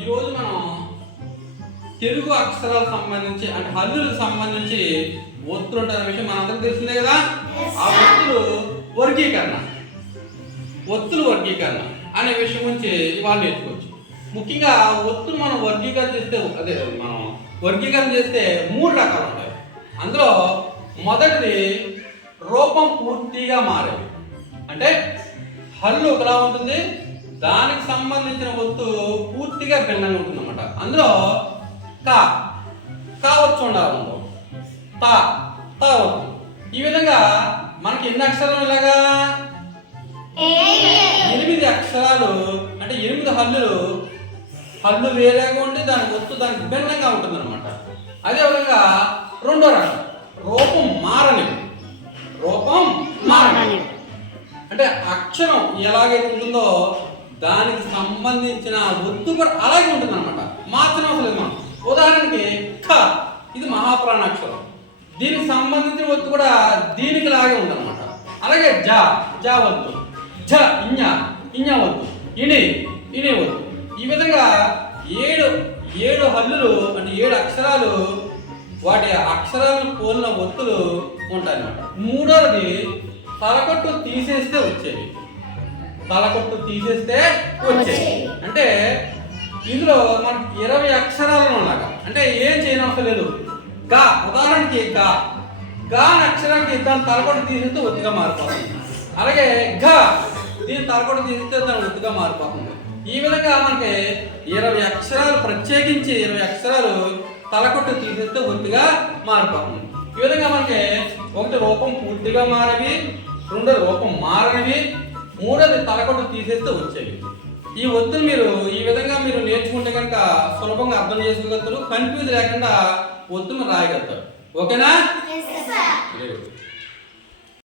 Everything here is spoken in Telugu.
ఈరోజు మనం తెలుగు అక్షరాలకు సంబంధించి అంటే హల్లులకు సంబంధించి ఒత్తులు ఉంటాయనే విషయం మనందరికీ తెలిసిందే కదా. ఆ ఒత్తులు వర్గీకరణ అనే విషయం గురించి ఇవాళ నేర్చుకోవచ్చు. ముఖ్యంగా ఒత్తులు మనం వర్గీకరణ చేస్తే 3 రకాలు ఉంటాయి. అందులో మొదటిది రూపం పూర్తిగా మారేవి. అంటే హల్లు ఒకలా ఉంటుంది, దానికి సంబంధించిన ఒత్తు పూర్తిగా భిన్నంగా ఉంటుంది అన్నమాట. అందులో కా వచ్చు ఉండాలి, తా ఒత్తు. ఈ విధంగా మనకి ఎన్ని అక్షరాలు ఇలాగా 8 అక్షరాలు అంటే 8 హల్లు వేరేగా ఉండి దాని ఒత్తు దానికి భిన్నంగా ఉంటుంది అనమాట. అదేవిధంగా రెండో రకం రూపం మారనివి అంటే అక్షరం ఎలాగైతే ఉంటుందో దానికి సంబంధించిన ఒత్తు కూడా అలాగే ఉంటుంది అనమాట. మార్చడం అవసరం లేదు మనం. ఉదాహరణకి ఖ, ఇది మహాప్రాణాక్షరం, దీనికి సంబంధించిన ఒత్తు కూడా దీనికి లాగే ఉంటుంది అనమాట. అలాగే జ ఒత్తు, ఝ ఇñ ఒత్తు, ఇణి ఒత్తు. ఈ విధంగా 7 హల్లులు అంటే 7 అక్షరాలు వాటి అక్షరాలను పోలిన ఒత్తులు ఉంటాయి అన్నమాట. మూడవది తలకొట్టు తీసేస్తే వచ్చేవి. అంటే ఇందులో మనకి 20 అక్షరాలు ఉన్నాగా, అంటే ఏం చేయనవసరం లేదు. గా ఉదాహరణకి గా అక్షరానికి దాని తలకొట్టు తీసేస్తే ఒత్తుగా మారిపోతుంది. అలాగే ఘ, దీని తలకొట్టు తీసేస్తే దాని ఒత్తుగా మారిపోతుంది. ఈ విధంగా మనకి 20 అక్షరాలు ప్రత్యేకించి 20 అక్షరాలు తలకొట్టు తీసేస్తే ఒత్తుగా మారిపోతుంది. ఈ విధంగా మనకి ఒకటి రూపం పూర్తిగా మారవి, రెండోది రూపం మారనివి, మూడోది తలకొట్టు తీసేస్తే వచ్చేవి. ఈ ఒత్తులు మీరు ఈ విధంగా మీరు నేర్చుకుంటే కనుక సులభంగా అర్థం చేసుకోగలుగుతారు, కన్ఫ్యూజ్ లేకుండా ఒత్తులు రాయగలుగుతారు. ఓకేనా?